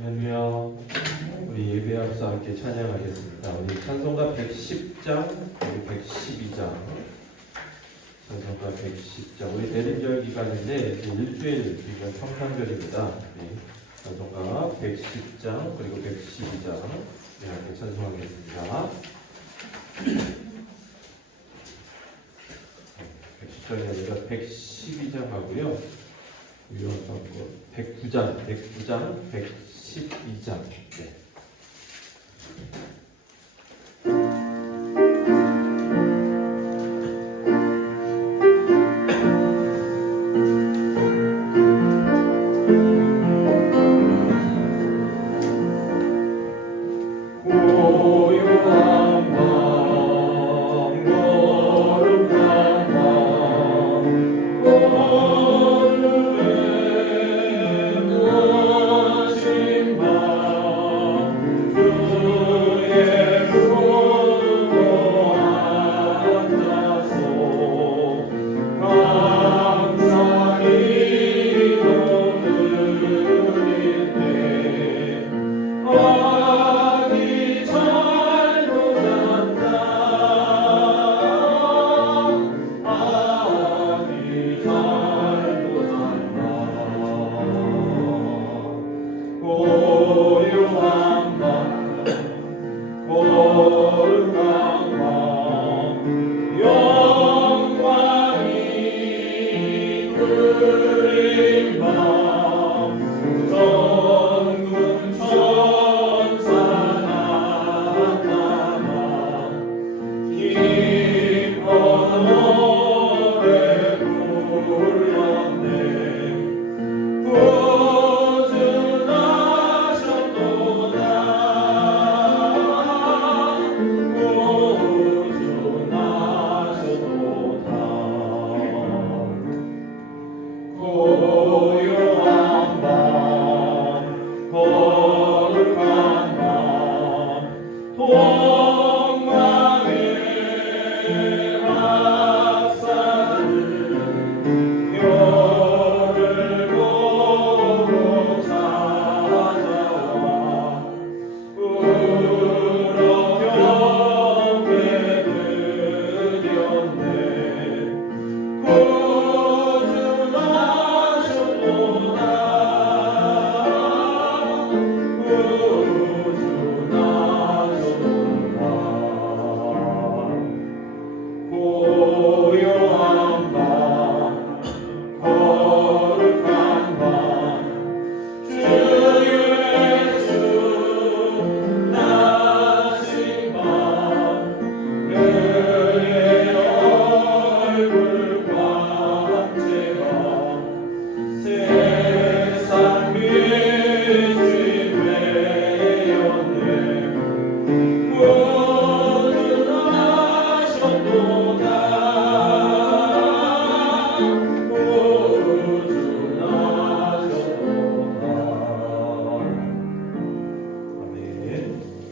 할렐루야. 우리 예배합사 함께 찬양하겠습니다. 우리 찬송가 110장, 우리 112장, 찬송가 110장. 우리 대림절 기간인데 일주일 기간 성탄절입니다. 찬송가 110장 그리고 112장 함께 찬송하겠습니다. 110장이 아니라 112장 하고요. 109장, 112장. 네.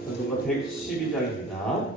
찬송가 112장입니다.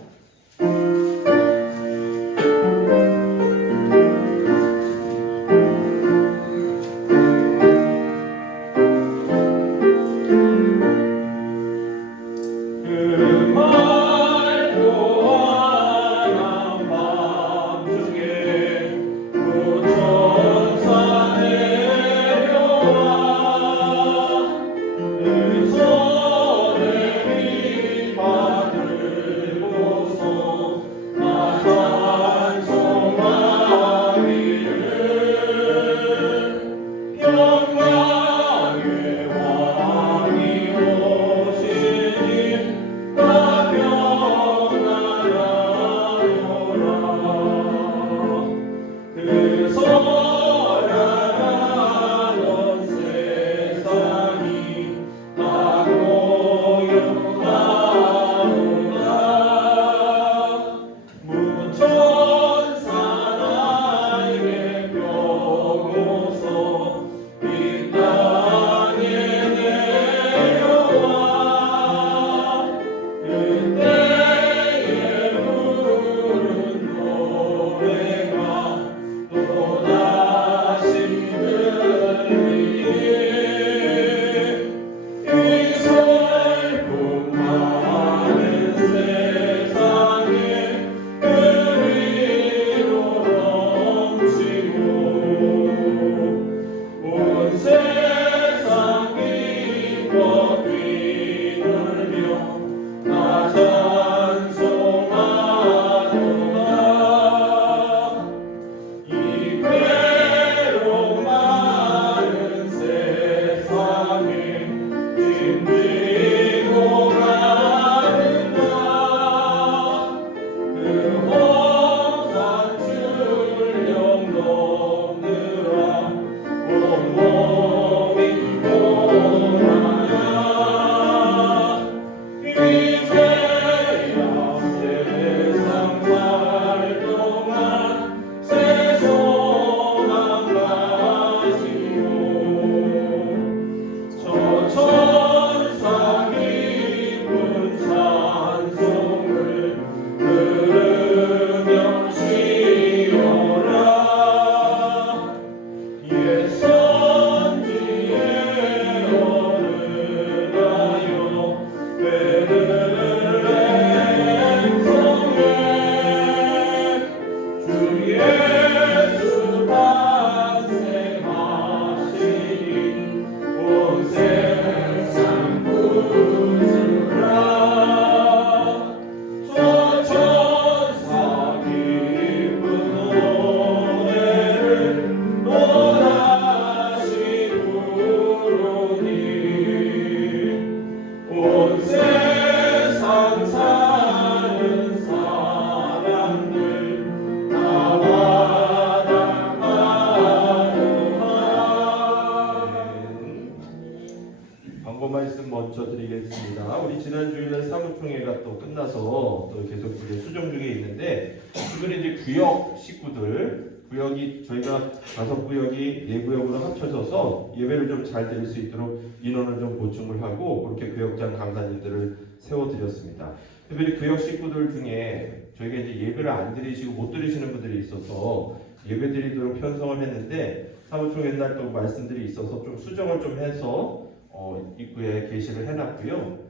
총회가 또 끝나서 또 계속 이제 수정 중에 있는데, 이번에 이제 구역 식구들, 구역이 저희가 5구역이 4구역으로 합쳐져서 예배를 좀 잘 드릴 수 있도록 인원을 좀 보충을 하고 그렇게 구역장 강사님들을 세워드렸습니다. 특별히 구역 식구들 중에 저희가 이제 예배를 안 드리시고 못 드리시는 분들이 있어서 예배 드리도록 편성을 했는데, 사무총 옛날 또 말씀들이 있어서 좀 수정을 좀 해서 입구에 게시를 해놨고요.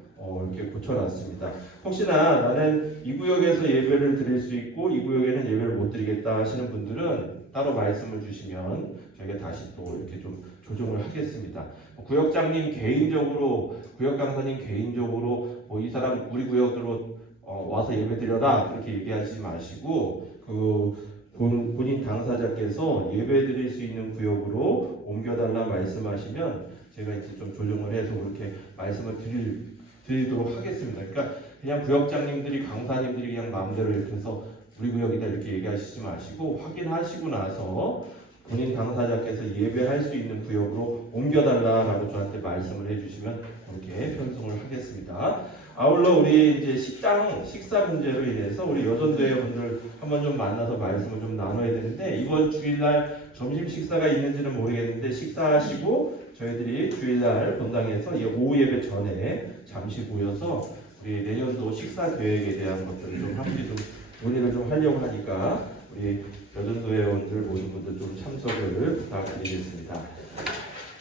이렇게 고쳐놨습니다. 혹시나 나는 이 구역에서 예배를 드릴 수 있고 이 구역에는 예배를 못 드리겠다 하시는 분들은 따로 말씀을 주시면 저희가 다시 또 이렇게 좀 조정을 하겠습니다. 구역장님 개인적으로, 구역 강사님 개인적으로 이 사람 우리 구역으로 와서 예배 드려라 그렇게 얘기하지 마시고, 본인 당사자께서 예배 드릴 수 있는 구역으로 옮겨달라 말씀하시면 제가 이제 좀 조정을 해서 그렇게 말씀을 드리도록 하겠습니다. 그러니까 그냥 구역장님들이, 강사님들이 그냥 마음대로 이렇게 해서 우리 구역이다 이렇게 얘기하시지 마시고, 확인하시고 나서 본인 당사자께서 예배할 수 있는 구역으로 옮겨달라라고 저한테 말씀을 해주시면 그렇게 편성을 하겠습니다. 아울러 우리 이제 식사 문제로 인해서 우리 여전도회 분들 한번 좀 만나서 말씀을 좀 나눠야 되는데, 이번 주일날 점심 식사가 있는지는 모르겠는데 식사하시고 저희들이 주일날 본당에서 오후 예배 전에 잠시 모여서 우리 내년도 식사 계획에 대한 것들을 좀 함께 좀 논의를 좀 하려고 하니까 우리 여전도회원들 모든 분들 좀 참석을 부탁드리겠습니다.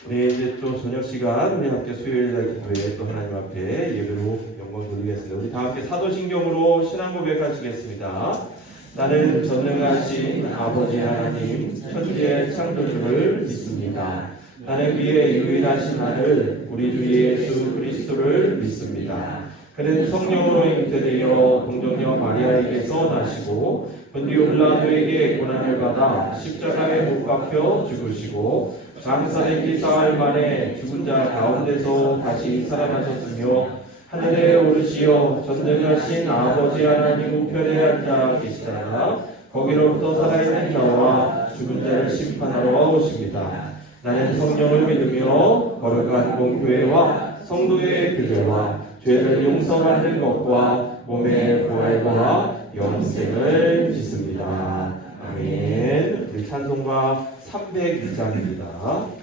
우리 이제 또 저녁 시간 우리 함께 수요일날 기도에 또 하나님 앞에 예배로 영광 돌리겠습니다. 우리 다 함께 사도신경으로 신앙 고백하시겠습니다. 나는 전능하신 아버지 하나님 천지의 창조주를 믿습니다. 나는 그의 유일하신 아들 우리 주 예수 그리스도를 믿습니다. 그는 성령으로 잉태되어 동정녀 마리아에게서 나시고 본디오 빌라도에게 고난을 받아 십자가에 못 박혀 죽으시고 장사된 지 사흘 만에 죽은 자 가운데서 다시 살아나셨으며 하늘에 오르시어 전능하신 아버지 하나님 우편에 앉아 계시다가 거기로부터 살아있는 자와 죽은 자를 심판하러 오십니다. 나는 성령을 믿으며 거룩한 공교회와 성도의 교제와 죄를 용서받는 것과 몸의 부활과 영생을 믿습니다. 아멘. 우리 찬송가 302장입니다.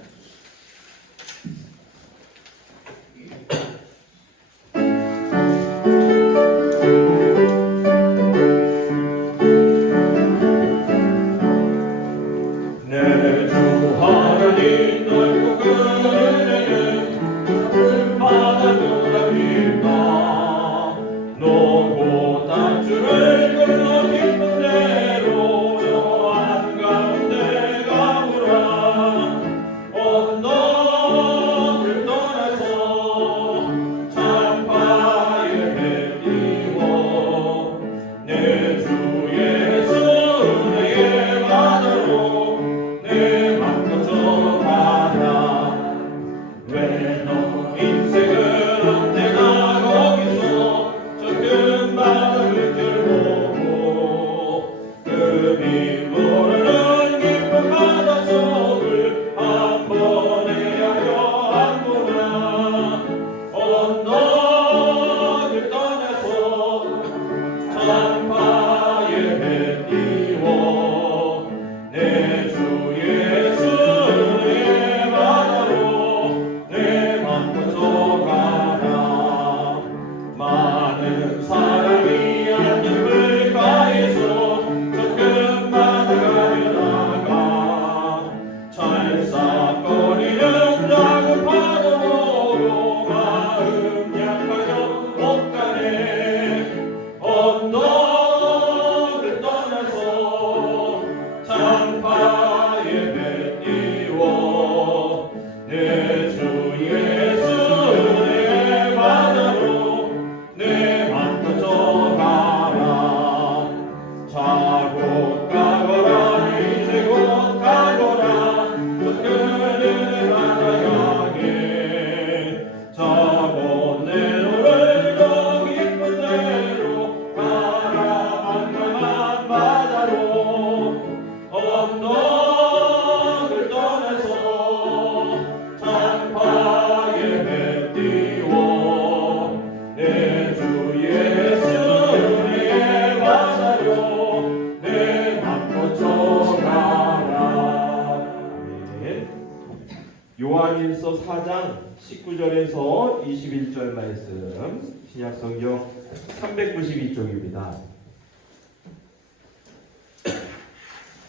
요한일서 4장 19절에서 21절 말씀, 신약성경 392쪽입니다.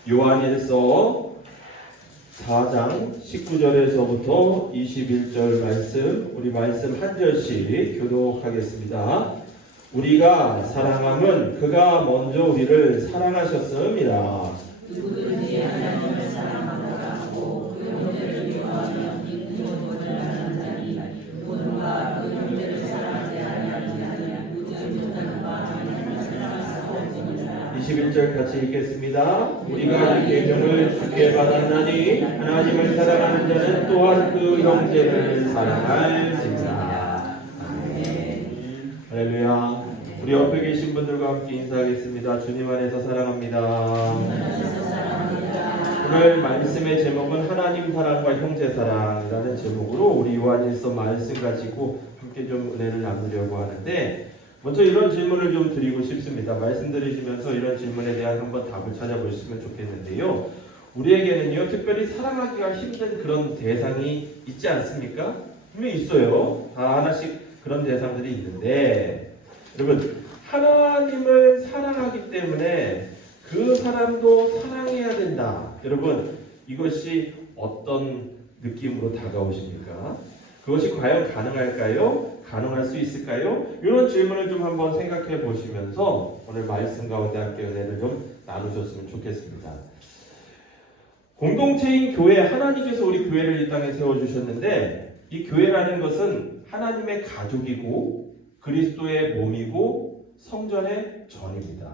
요한일서 4장 19절에서부터 21절 말씀, 우리 말씀 한 절씩 교독하겠습니다. 우리가 사랑함은 그가 먼저 우리를 사랑하셨음이라. 누구든지 하나님을 사랑하고 하고 그 형제를 미워하며 믿음을 하는 자니 누구든가 그 형제를 사랑하지 아니하는 자는 믿지 못하는 바 하나님을 사랑할 수 없느니라. 21절 같이 읽겠습니다. 우리가 이 계명을 주께 받았나니 하나님을 사랑하는 자는 또한 그 형제를 사랑할지니라. 아멘. 할렐루야. 우리 옆에 계신 분들과 함께 인사하겠습니다. 주님 안에서 사랑합니다. 오늘 말씀의 제목은 하나님 사랑과 형제 사랑이라는 제목으로 우리 요한일서 말씀 가지고 함께 좀 은혜를 나누려고 하는데, 먼저 이런 질문을 좀 드리고 싶습니다. 말씀 들으시면서 이런 질문에 대한 한번 답을 찾아보셨으면 좋겠는데요. 우리에게는요, 특별히 사랑하기가 힘든 그런 대상이 있지 않습니까? 분명히 있어요. 다 하나씩 그런 대상들이 있는데, 여러분, 하나님을 사랑하기 때문에 그 사람도 사랑해야 된다. 여러분, 이것이 어떤 느낌으로 다가오십니까? 그것이 과연 가능할까요? 가능할 수 있을까요? 이런 질문을 좀 한번 생각해 보시면서 오늘 말씀 가운데 함께 은혜를 좀 나누셨으면 좋겠습니다. 공동체인 교회, 하나님께서 우리 교회를 이 땅에 세워주셨는데, 이 교회라는 것은 하나님의 가족이고 그리스도의 몸이고 성전의 전입니다.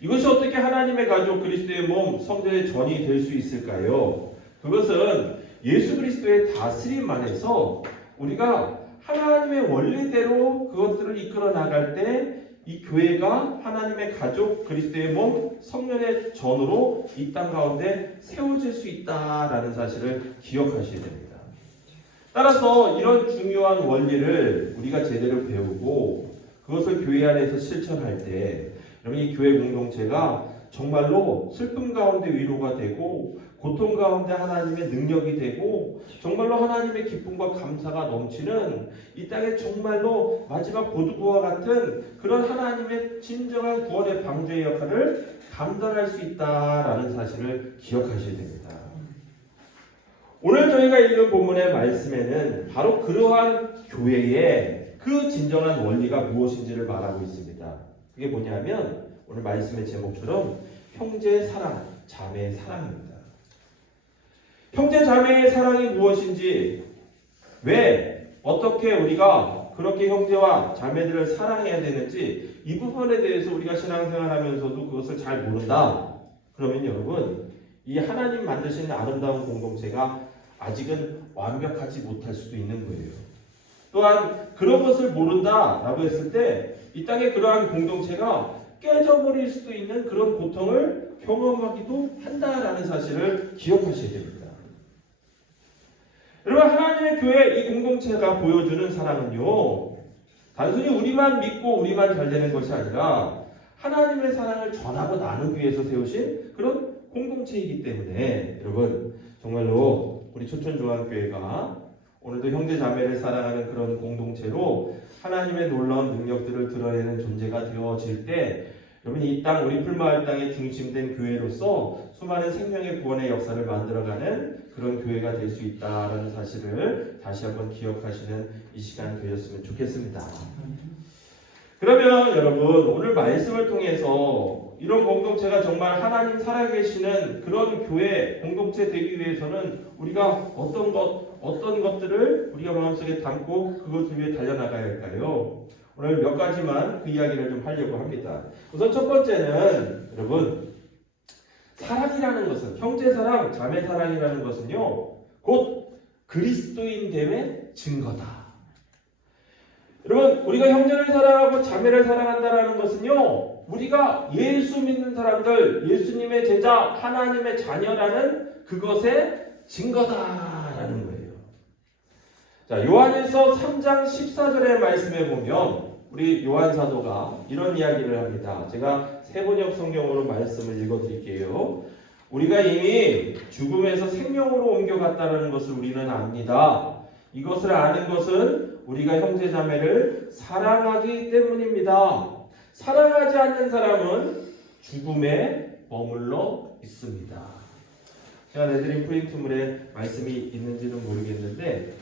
이것이 어떻게 하나님의 가족, 그리스도의 몸, 성전의 전이 될 수 있을까요? 그것은 예수 그리스도의 다스림 안에서 우리가 하나님의 원리대로 그것들을 이끌어 나갈 때 이 교회가 하나님의 가족, 그리스도의 몸, 성전의 전으로 이 땅 가운데 세워질 수 있다라는 사실을 기억하셔야 됩니다. 따라서 이런 중요한 원리를 우리가 제대로 배우고 그것을 교회 안에서 실천할 때, 여러분, 이 교회 공동체가 정말로 슬픔 가운데 위로가 되고 고통 가운데 하나님의 능력이 되고 정말로 하나님의 기쁨과 감사가 넘치는 이 땅에 정말로 마지막 보두부와 같은 그런 하나님의 진정한 구원의 방주의 역할을 감당할 수 있다라는 사실을 기억하셔야 됩니다. 오늘 저희가 읽은 본문의 말씀에는 바로 그러한 교회의 그 진정한 원리가 무엇인지를 말하고 있습니다. 그게 뭐냐면 오늘 말씀의 제목처럼 형제 사랑, 자매의 사랑입니다. 형제 자매의 사랑이 무엇인지, 왜 어떻게 우리가 그렇게 형제와 자매들을 사랑해야 되는지, 이 부분에 대해서 우리가 신앙생활하면서도 그것을 잘 모른다. 그러면 여러분, 이 하나님 만드시는 아름다운 공동체가 아직은 완벽하지 못할 수도 있는 거예요. 또한 그런 것을 모른다라고 했을 때 이 땅에 그러한 공동체가 깨져버릴 수도 있는 그런 고통을 경험하기도 한다라는 사실을 기억하셔야 됩니다. 여러분, 하나님의 교회 이 공동체가 보여주는 사랑은요, 단순히 우리만 믿고 우리만 잘 되는 것이 아니라 하나님의 사랑을 전하고 나누기 위해서 세우신 그런 공동체이기 때문에 여러분, 정말로 우리 초천중앙교회가 오늘도 형제자매를 사랑하는 그런 공동체로 하나님의 놀라운 능력들을 드러내는 존재가 되어질 때, 여러분, 이 땅, 우리 풀마을 땅의 중심된 교회로서 수많은 생명의 구원의 역사를 만들어가는 그런 교회가 될 수 있다는 사실을 다시 한번 기억하시는 이 시간 되었으면 좋겠습니다. 그러면 여러분, 오늘 말씀을 통해서 이런 공동체가 정말 하나님 살아계시는 그런 교회 공동체 되기 위해서는 우리가 어떤 것들을 우리가 마음속에 담고 그것을 위해 달려나가야 할까요? 오늘 몇 가지만 그 이야기를 좀 하려고 합니다. 우선 첫 번째는 여러분, 사랑이라는 것은, 형제 사랑, 자매 사랑이라는 것은요, 곧 그리스도인됨의 증거다. 여러분, 우리가 형제를 사랑하고 자매를 사랑한다라는 것은요, 우리가 예수 믿는 사람들, 예수님의 제자, 하나님의 자녀라는 그것의 증거다라는 거예요. 자, 요한일서 3장 14절의 말씀에 보면 우리 요한 사도가 이런 이야기를 합니다. 제가 세번역 성경으로 말씀을 읽어드릴게요. 우리가 이미 죽음에서 생명으로 옮겨갔다는 것을 우리는 압니다. 이것을 아는 것은 우리가 형제자매를 사랑하기 때문입니다. 사랑하지 않는 사람은 죽음에 머물러 있습니다. 제가 내드린 포인트물에 말씀이 있는지는 모르겠는데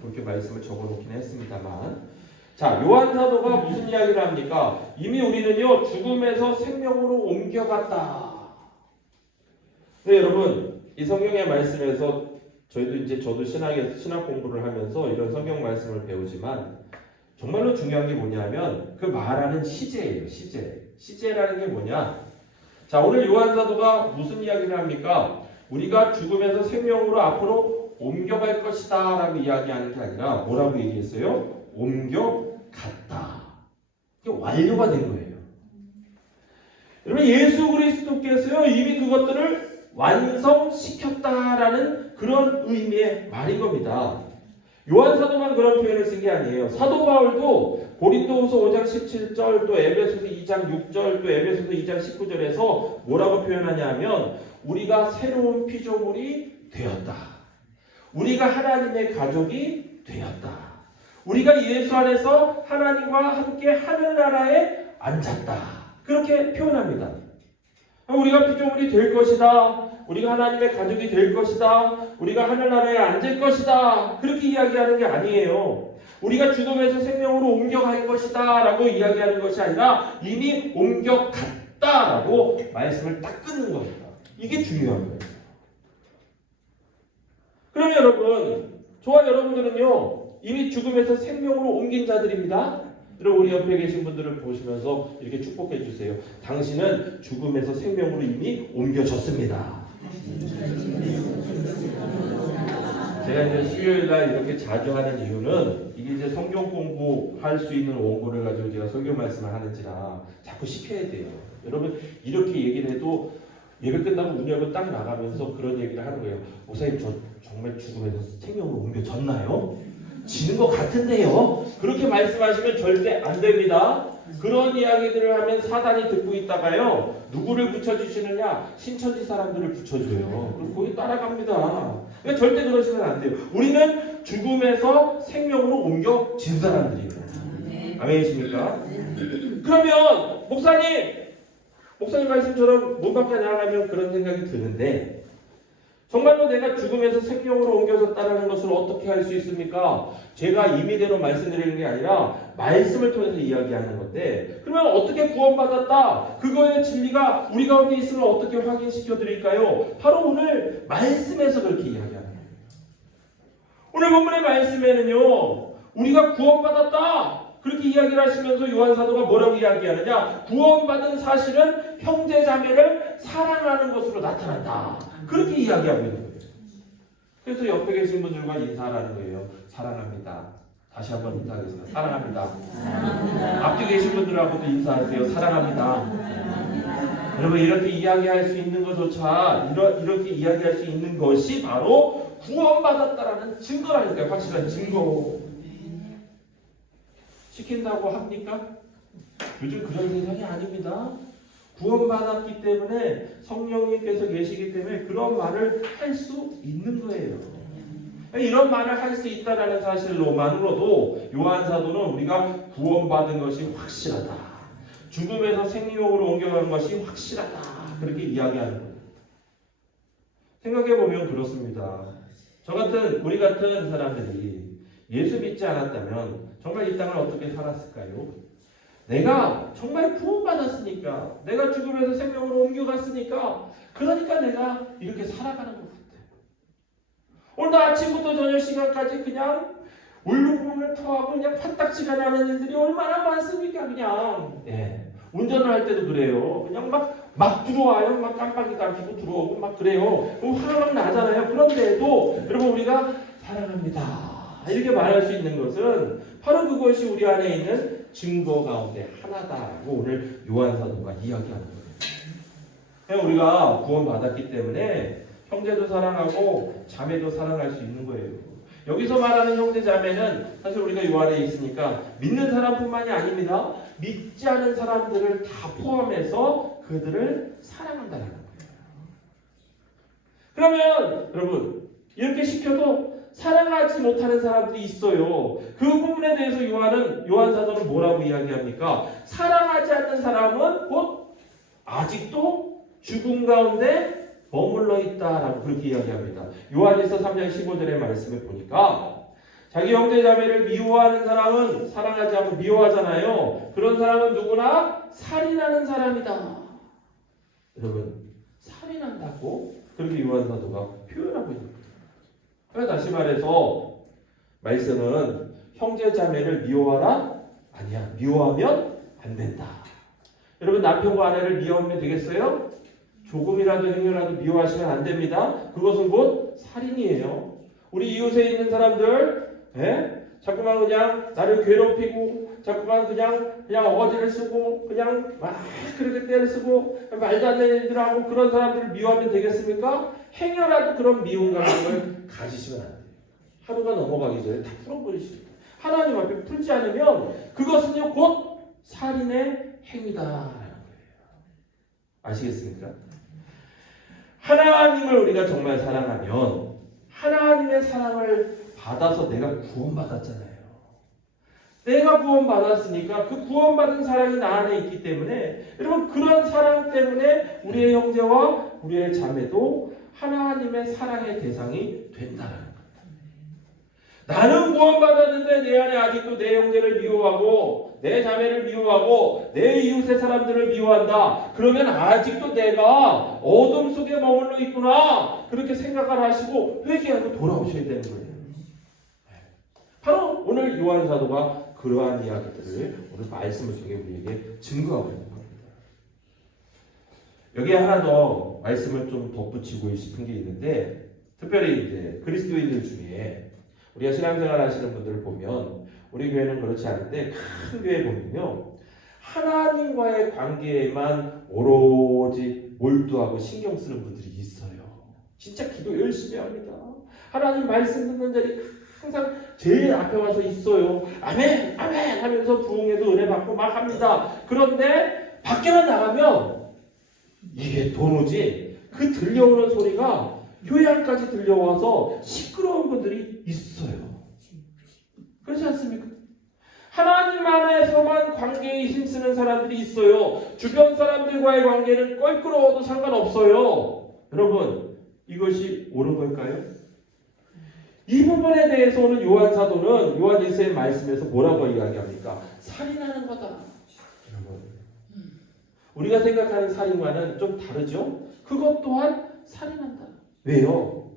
그렇게 말씀을 적어놓긴 했습니다만, 자, 요한 사도가 무슨 이야기를 합니까? 이미 우리는요 죽음에서 생명으로 옮겨갔다. 네, 여러분, 이 성경의 말씀에서 저도 신학 공부를 하면서 이런 성경 말씀을 배우지만 정말로 중요한 게 뭐냐면 그 말하는 시제예요. 시제라는 게 뭐냐? 자, 오늘 요한 사도가 무슨 이야기를 합니까? 우리가 죽음에서 생명으로 앞으로 옮겨갈 것이다 라고 이야기하는 게 아니라 뭐라고 얘기했어요? 옮겨갔다. 이게 완료가 된 거예요. 여러분, 예수 그리스도께서요 이미 그것들을 완성시켰다라는 그런 의미의 말인 겁니다. 요한 사도만 그런 표현을 쓴 게 아니에요. 사도 바울도 고린도후서 5장 17절, 또 에베소서 2장 6절, 또 에베소서 2장 19절에서 뭐라고 표현하냐면 우리가 새로운 피조물이 되었다. 우리가 하나님의 가족이 되었다. 우리가 예수 안에서 하나님과 함께 하늘나라에 앉았다. 그렇게 표현합니다. 우리가 피조물이 될 것이다. 우리가 하나님의 가족이 될 것이다. 우리가 하늘나라에 앉을 것이다. 그렇게 이야기하는 게 아니에요. 우리가 죽음에서 생명으로 옮겨갈 것이다 라고 이야기하는 것이 아니라 이미 옮겨갔다 라고 말씀을 딱 끊는 겁니다. 이게 중요한 거예요. 그럼 여러분, 저와 여러분들은요 이미 죽음에서 생명으로 옮긴 자들입니다. 여러분, 우리 옆에 계신 분들을 보시면서 이렇게 축복해 주세요. 당신은 죽음에서 생명으로 이미 옮겨졌습니다. 제가 이제 수요일날 이렇게 자주 하는 이유는 이게 이제 성경 공부할 수 있는 원고를 가지고 제가 설교 말씀을 하는지라 자꾸 시켜야 돼요. 여러분, 이렇게 얘기를 해도 예배 끝나고 문 열고 딱 나가면서 그런 얘기를 하는 거예요. 목사님, 저 정말 죽음에서 생명으로 옮겨졌나요? 지는 것 같은데요? 그렇게 말씀하시면 절대 안 됩니다. 그런 이야기들을 하면 사단이 듣고 있다가요 누구를 붙여주시느냐? 신천지 사람들을 붙여줘요. 그럼 거기 따라갑니다. 그러니까 절대 그러시면 안 돼요. 우리는 죽음에서 생명으로 옮겨진 사람들이에요. 아멘이십니까? 그러면 목사님 말씀처럼 문 밖에 나가면 그런 생각이 드는데 정말로 내가 죽음에서 생명으로 옮겨졌다는 것을 어떻게 할 수 있습니까? 제가 임의대로 말씀드리는 게 아니라 말씀을 통해서 이야기하는 건데, 그러면 어떻게 구원받았다? 그거의 진리가 우리 가운데 있으면 어떻게 확인시켜 드릴까요? 바로 오늘 말씀에서 그렇게 이야기하는 거예요. 오늘 본문의 말씀에는요 우리가 구원받았다 그렇게 이야기를 하시면서 요한 사도가 뭐라고 이야기하느냐? 구원받은 사실은 형제자매를 사랑하는 것으로 나타난다. 그렇게 이야기하고 있는 거예요. 그래서 옆에 계신 분들과 인사하라는 거예요. 사랑합니다. 다시 한번 인사하겠습니다. 사랑합니다. 앞뒤 계신 분들하고도 인사하세요. 사랑합니다. 여러분, 이렇게 이야기할 수 있는 것조차 이렇게 이야기할 수 있는 것이 바로 구원받았다라는 증거라니까요. 확실한 증거. 시킨다고 합니까? 요즘 그런 세상이 아닙니다. 구원받았기 때문에 성령님께서 계시기 때문에 그런 말을 할 수 있는 거예요. 이런 말을 할 수 있다는 사실로만으로도 요한 사도는 우리가 구원받은 것이 확실하다. 죽음에서 생명으로 옮겨간 것이 확실하다. 그렇게 이야기하는 거예요. 생각해보면 그렇습니다. 우리 같은 사람들이 예수 믿지 않았다면 정말 이 땅을 어떻게 살았을까요? 내가 정말 구원받았으니까, 내가 죽음에서 생명으로 옮겨갔으니까, 그러니까 내가 이렇게 살아가는 것 같아요. 오늘도 아침부터 저녁 시간까지 그냥 울릉을 토하고 그냥 파딱지가 나는 일들이 얼마나 많습니까? 그냥 운전을 할 때도 그래요. 그냥 막 들어와요. 막 깜빡이도 안 켜고 들어오고 막 그래요. 그럼 화가 막 나잖아요. 그런데도 여러분, 우리가 사랑합니다 이렇게 말할 수 있는 것은 바로 그것이 우리 안에 있는 증거 가운데 하나다라고 오늘 요한 사도가 이야기하는 거예요. 우리가 구원받았기 때문에 형제도 사랑하고 자매도 사랑할 수 있는 거예요. 여기서 말하는 형제 자매는 사실 우리가 요 안에 있으니까 믿는 사람뿐만이 아닙니다. 믿지 않은 사람들을 다 포함해서 그들을 사랑한다는 거예요. 그러면 여러분 이렇게 시켜도 사랑하지 못하는 사람들이 있어요. 그 부분에 대해서 요한 사도는 뭐라고 이야기합니까? 사랑하지 않는 사람은 곧 아직도 죽음 가운데 머물러 있다라고 그렇게 이야기합니다. 요한일서 3장 15절의 말씀을 보니까 자기 형제 자매를 미워하는 사람은 사랑하지 않고 미워하잖아요. 그런 사람은 누구나 살인하는 사람이다. 여러분 살인한다고 그렇게 요한 사도가 표현하고 있는 거예요. 그래서 다시 말해서 말씀은 형제 자매를 미워하라? 아니야. 미워하면 안 된다. 여러분 남편과 아내를 미워하면 되겠어요? 조금이라도 행여라도 미워하시면 안 됩니다. 그것은 곧 살인이에요. 우리 이웃에 있는 사람들 자꾸만 그냥 나를 괴롭히고 자꾸만 그냥 어거지를 쓰고 그냥 막 그렇게 때를 쓰고 말도 안 되는 일을 하고 그런 사람들을 미워하면 되겠습니까? 행여라도 그런 미운 감정을 가지시면 안 돼요. 하루가 넘어가기 전에 다 풀어버리시고 하나님 앞에 풀지 않으면 그것은요 곧 살인의 행위다라는 거예요. 아시겠습니까? 하나님을 우리가 정말 사랑하면 하나님의 사랑을 받아서 내가 구원받았잖아요. 내가 구원받았으니까 그 구원받은 사랑이 나 안에 있기 때문에 여러분 그런 사랑 때문에 우리의 형제와 우리의 자매도 하나님의 사랑의 대상이 된다는 겁니다. 나는 구원받았는데 내 안에 아직도 내 형제를 미워하고 내 자매를 미워하고 내 이웃의 사람들을 미워한다. 그러면 아직도 내가 어둠 속에 머물러 있구나. 그렇게 생각을 하시고 회개하고 돌아오셔야 되는 거예요. 바로 오늘 요한 사도가 그러한 이야기들을 오늘 말씀을 통해 우리에게 증거하고 있는 겁니다. 여기에 하나 더 말씀을 좀 덧붙이고 싶은 게 있는데 특별히 이제 그리스도인들 중에 우리가 신앙생활 하시는 분들을 보면 우리 교회는 그렇지 않은데 큰 교회 보면요 하나님과의 관계에만 오로지 몰두하고 신경 쓰는 분들이 있어요. 진짜 기도 열심히 합니다. 하나님 말씀 듣는 자리 항상 제일 앞에 와서 있어요. 아멘 아멘 하면서 부흥에도 은혜 받고 막 합니다. 그런데 밖에만 나가면 이게 도무지 그 들려오는 소리가 교회 안까지 들려와서 시끄러운 분들이 있어요. 그렇지 않습니까? 하나님 안에서만 관계에 힘쓰는 사람들이 있어요. 주변 사람들과의 관계는 껄끄러워도 상관없어요. 여러분 이것이 옳은 걸까요? 이 부분에 대해서 오늘 요한 사도는 요한일서의 말씀에서 뭐라고 이야기합니까? 살인하는 거다. 여러분 우리가 생각하는 살인과는 좀 다르죠? 그것 또한 살인한다. 왜요?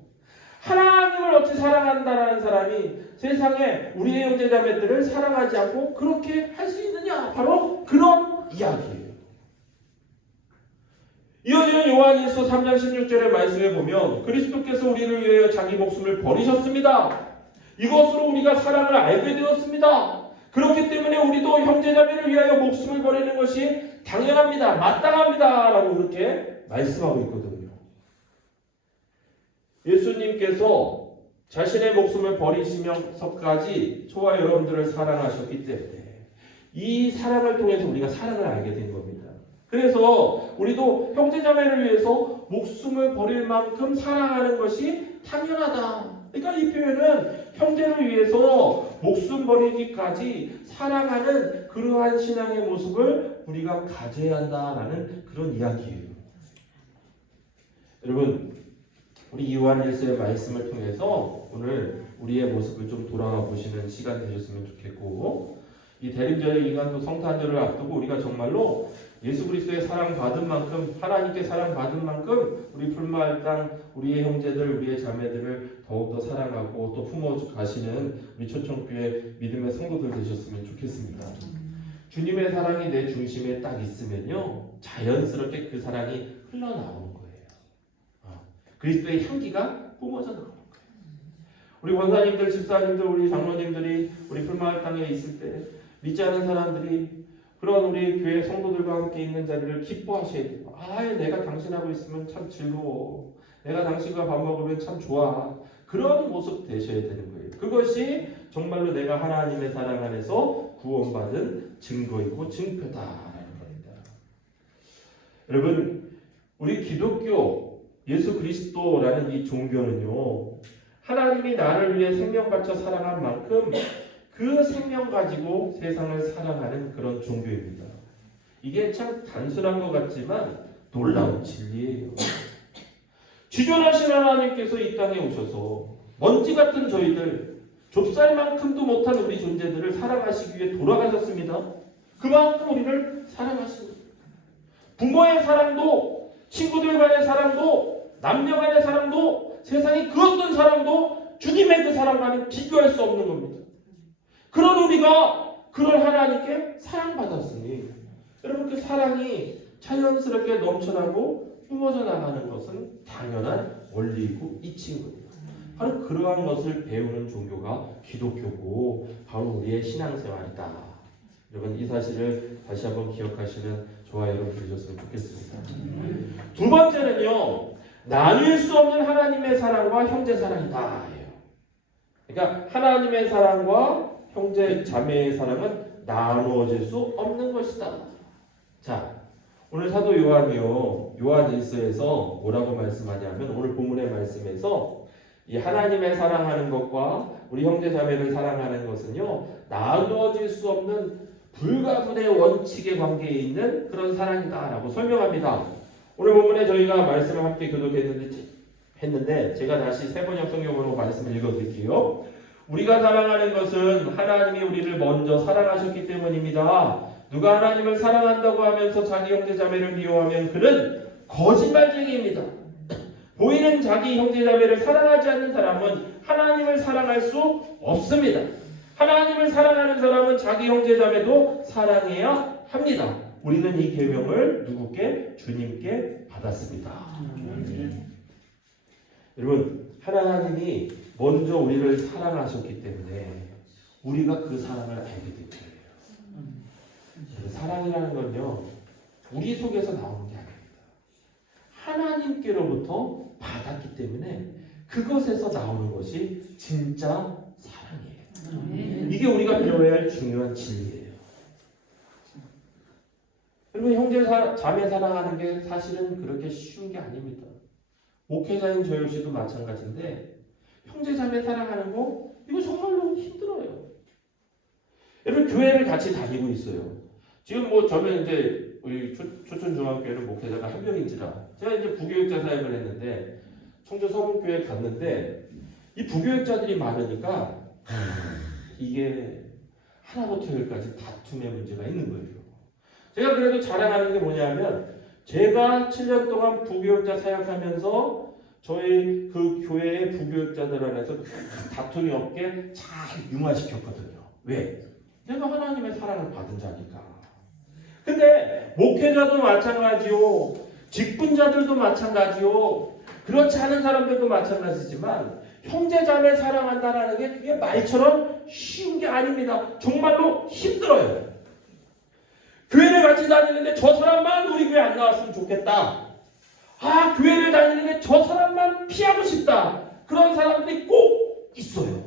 하나님을 어찌 사랑한다라는 사람이 세상에 우리의 형제자매들을 사랑하지 않고 그렇게 할 수 있느냐? 바로 그런 이야기예요. 이어지는 요한일서 3장 16절의 말씀에 보면 그리스도께서 우리를 위하여 자기 목숨을 버리셨습니다. 이것으로 우리가 사랑을 알게 되었습니다. 그렇기 때문에 우리도 형제자매를 위하여 목숨을 버리는 것이 당연합니다. 마땅합니다. 라고 그렇게 말씀하고 있거든요. 예수님께서 자신의 목숨을 버리시면서까지 저와 여러분들을 사랑하셨기 때문에 이 사랑을 통해서 우리가 사랑을 알게 된 겁니다. 그래서 우리도 형제자매를 위해서 목숨을 버릴 만큼 사랑하는 것이 당연하다. 그러니까 이 표현은 형제를 위해서 목숨 버리기까지 사랑하는 그러한 신앙의 모습을 우리가 가져야 한다라는 그런 이야기예요. 여러분 우리 요한일서의 말씀을 통해서 오늘 우리의 모습을 좀 돌아가 보시는 시간 되셨으면 좋겠고 이 대림절의 기간도 성탄절을 앞두고 우리가 정말로 예수 그리스도의 사랑받은 만큼 하나님께 사랑받은 만큼 우리 풀마을 땅 우리의 형제들 우리의 자매들을 더욱더 사랑하고 또 품어가시는 우리 초청교회 믿음의 성도들 되셨으면 좋겠습니다. 주님의 사랑이 내 중심에 딱 있으면요 자연스럽게 그 사랑이 흘러나오는 거예요. 그리스도의 향기가 뿜어져 나오는 거예요. 우리 원사님들, 집사님들, 우리 장로님들이 우리 풀마을 땅에 있을 때 믿지 않은 사람들이 그런 우리 교회 성도들과 함께 있는 자리를 기뻐하셔야 돼요. 내가 당신하고 있으면 참 즐거워. 내가 당신과 밥 먹으면 참 좋아. 그런 모습 되셔야 되는 거예요. 그것이 정말로 내가 하나님의 사랑 안에서 구원받은 증거이고 증표다라는 겁니다. 여러분, 우리 기독교 예수 그리스도라는 이 종교는요, 하나님이 나를 위해 생명 바쳐 사랑한 만큼 그 생명 가지고 세상을 사랑하는 그런 종교입니다. 이게 참 단순한 것 같지만 놀라운 진리예요. 지존하신 하나님께서 이 땅에 오셔서 먼지 같은 저희들, 좁쌀만큼도 못한 우리 존재들을 사랑하시기 위해 돌아가셨습니다. 그만큼 우리를 사랑하십니다. 부모의 사랑도, 친구들 간의 사랑도, 남녀 간의 사랑도, 세상의 그 어떤 사랑도 주님의 그 사랑과는 비교할 수 없는 겁니다. 그런 우리가 그런 하나님께 사랑받았으니 여러분, 그 사랑이 자연스럽게 넘쳐나고 뿜어져 나가는 것은 당연한 원리이고 이치인 겁니다. 바로 그러한 것을 배우는 종교가 기독교고 바로 우리의 신앙생활이다. 여러분, 이 사실을 다시 한번 기억하시는 저와 여러분 되셨으면 좋겠습니다. 두 번째는요, 나눌 수 없는 하나님의 사랑과 형제 사랑이다. 그러니까 하나님의 사랑과 형제 자매의 사랑은 나누어질 수 없는 것이다. 자, 오늘 사도 요한이요, 요한 1서에서 뭐라고 말씀하냐면, 오늘 본문의 말씀에서 이 하나님의 사랑하는 것과 우리 형제 자매를 사랑하는 것은요, 나누어질 수 없는 불가분의 원칙의 관계에 있는 그런 사랑이다라고 설명합니다. 오늘 본문에 저희가 말씀을 함께 교독했는데 제가 다시 세번역 성경으로 말씀을 읽어드릴게요. 우리가 사랑하는 것은 하나님이 우리를 먼저 사랑하셨기 때문입니다. 누가 하나님을 사랑한다고 하면서 자기 형제 자매를 미워하면 그는 거짓말쟁이입니다. 보이는 자기 형제 자매를 사랑하지 않는 사람은 하나님을 사랑할 수 없습니다. 하나님을 사랑하는 사람은 자기 형제 자매도 사랑해야 합니다. 우리는 이 계명을 누구께? 주님께 받았습니다. 여러분, 하나님이 먼저 우리를 사랑하셨기 때문에 우리가 그 사랑을 알게 된 거예요. 사랑이라는 건요, 우리 속에서 나오는 게 아닙니다. 하나님께로부터 받았기 때문에 그것에서 나오는 것이 진짜 사랑이에요. 이게 우리가 배워야 할 중요한 진리예요. 여러분, 형제 자매 사랑하는 게 사실은 그렇게 쉬운 게 아닙니다. 목회자인 저 역시도 마찬가지인데 형제 자매 사랑하는 거 이거 정말로 힘들어요. 여러분, 교회를 같이 다니고 있어요. 지금 뭐 저는 이제 우리 초촌중앙교회는 목회자가 한 명인지라 제가 이제 부교육자 사역을 했는데 청주 서문교회 갔는데 이 부교육자들이 많으니까 이게 하나부터 열까지 다툼의 문제가 있는 거예요. 제가 그래도 자랑하는 게 뭐냐면 제가 7년 동안 부교육자 사역하면서 저희 그 교회의 부교육자들 안에서 다툼이 없게 잘 융화시켰거든요. 왜? 내가 하나님의 사랑을 받은 자니까. 근데 목회자도 마찬가지요, 직분자들도 마찬가지요, 그렇지 않은 사람들도 마찬가지지만 형제자매 사랑한다라는 게 그게 말처럼 쉬운 게 아닙니다. 정말로 힘들어요. 교회를 같이 다니는데 저 사람만 우리 교회 안 나왔으면 좋겠다. 아, 교회를 다니는데 저 사람만 피하고 싶다. 그런 사람들이 꼭 있어요.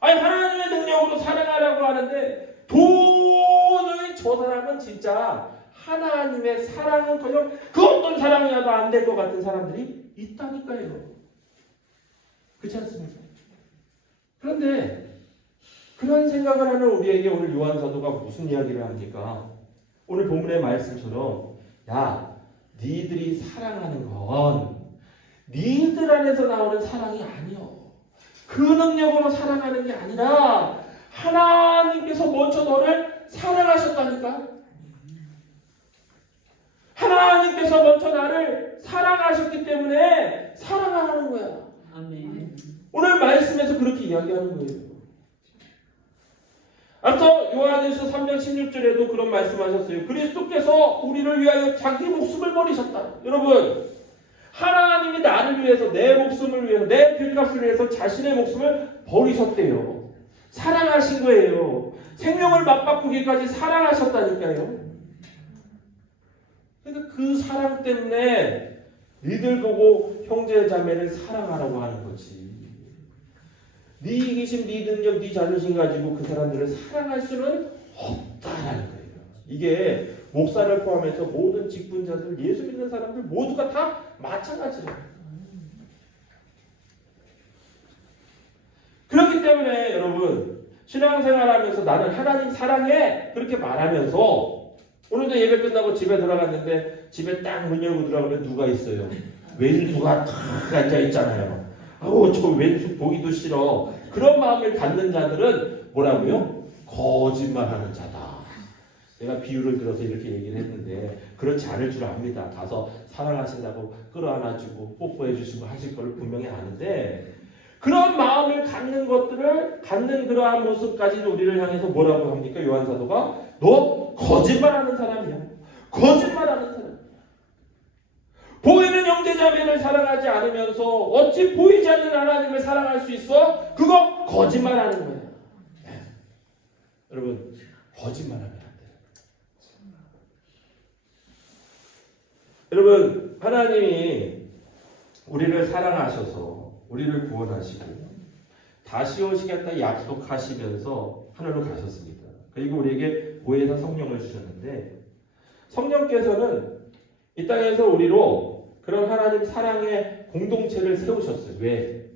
아니, 하나님의 능력으로 사랑하라고 하는데 도저히 저 사람은 진짜 하나님의 사랑은커녕 그 어떤 사랑이라도 안 될 것 같은 사람들이 있다니까요. 그렇지 않습니까? 그런데 그런 생각을 하는 우리에게 오늘 요한 사도가 무슨 이야기를 합니까? 오늘 본문의 말씀처럼 야, 니들이 사랑하는 건 니들 안에서 나오는 사랑이 아니요. 그 능력으로 사랑하는 게 아니라 하나님께서 먼저 너를 사랑하셨다니까. 하나님께서 먼저 나를 사랑하셨기 때문에 사랑하는 거야. 아멘. 오늘 말씀에서 그렇게 이야기하는 거예요. 앞서 요한일서 3장 16절에도 그런 말씀하셨어요. 그리스도께서 우리를 위하여 자기 목숨을 버리셨다. 여러분, 하나님이 나를 위해서, 내 목숨을 위해서, 내 빚값을 위해서 자신의 목숨을 버리셨대요. 사랑하신 거예요. 생명을 맞바꾸기까지 사랑하셨다니까요. 그러니까 그 사랑 때문에 니들 보고 형제 자매를 사랑하라고 하는 거지. 네 이기심, 네 능력, 네 자존심 가지고 그 사람들을 사랑할 수는 없다라는 거예요. 이게 목사를 포함해서 모든 직분자들, 예수 믿는 사람들 모두가 다 마찬가지예요. 그렇기 때문에 여러분 신앙생활하면서 나는 하나님 사랑해 그렇게 말하면서 오늘도 예배 끝나고 집에 들어갔는데 집에 딱 문 열고 들어가면 누가 있어요? 왼수가 탁 앉아 있잖아요. 아우 저 왼수 보기도 싫어. 그런 마음을 갖는 자들은 뭐라고요? 거짓말하는 자다. 내가 비유를 들어서 이렇게 얘기를 했는데 그렇지 않을 줄 압니다. 가서 사랑하신다고 끌어안아주고 뽀뽀해주시고 하실 걸 분명히 아는데 그런 마음을 갖는 것들을 갖는 그러한 모습까지도 우리를 향해서 뭐라고 합니까? 요한사도가 너 거짓말하는 사람이야. 거짓말하는 사람. 보이는 형제자매를 사랑하지 않으면서 어찌 보이지 않는 하나님을 사랑할 수 있어? 그거 거짓말하는 거야. 네. 여러분 거짓말하면 안 돼요. 여러분 하나님이 우리를 사랑하셔서 우리를 구원하시고 다시 오시겠다 약속하시면서 하늘로 가셨습니다. 그리고 우리에게 보혜사 성령을 주셨는데 성령께서는 이 땅에서 우리로 그런 하나님 사랑의 공동체를 세우셨어요. 왜?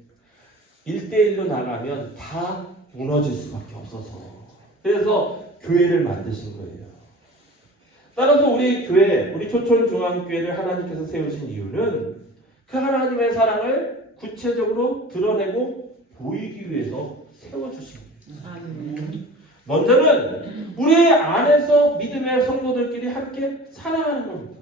1대1로 나가면 다 무너질 수밖에 없어서. 그래서 교회를 만드신 거예요. 따라서 우리 교회, 우리 초촌중앙교회를 하나님께서 세우신 이유는 그 하나님의 사랑을 구체적으로 드러내고 보이기 위해서 세워주신 거예요. 먼저는 우리 안에서 믿음의 성도들끼리 함께 사랑하는 겁니다.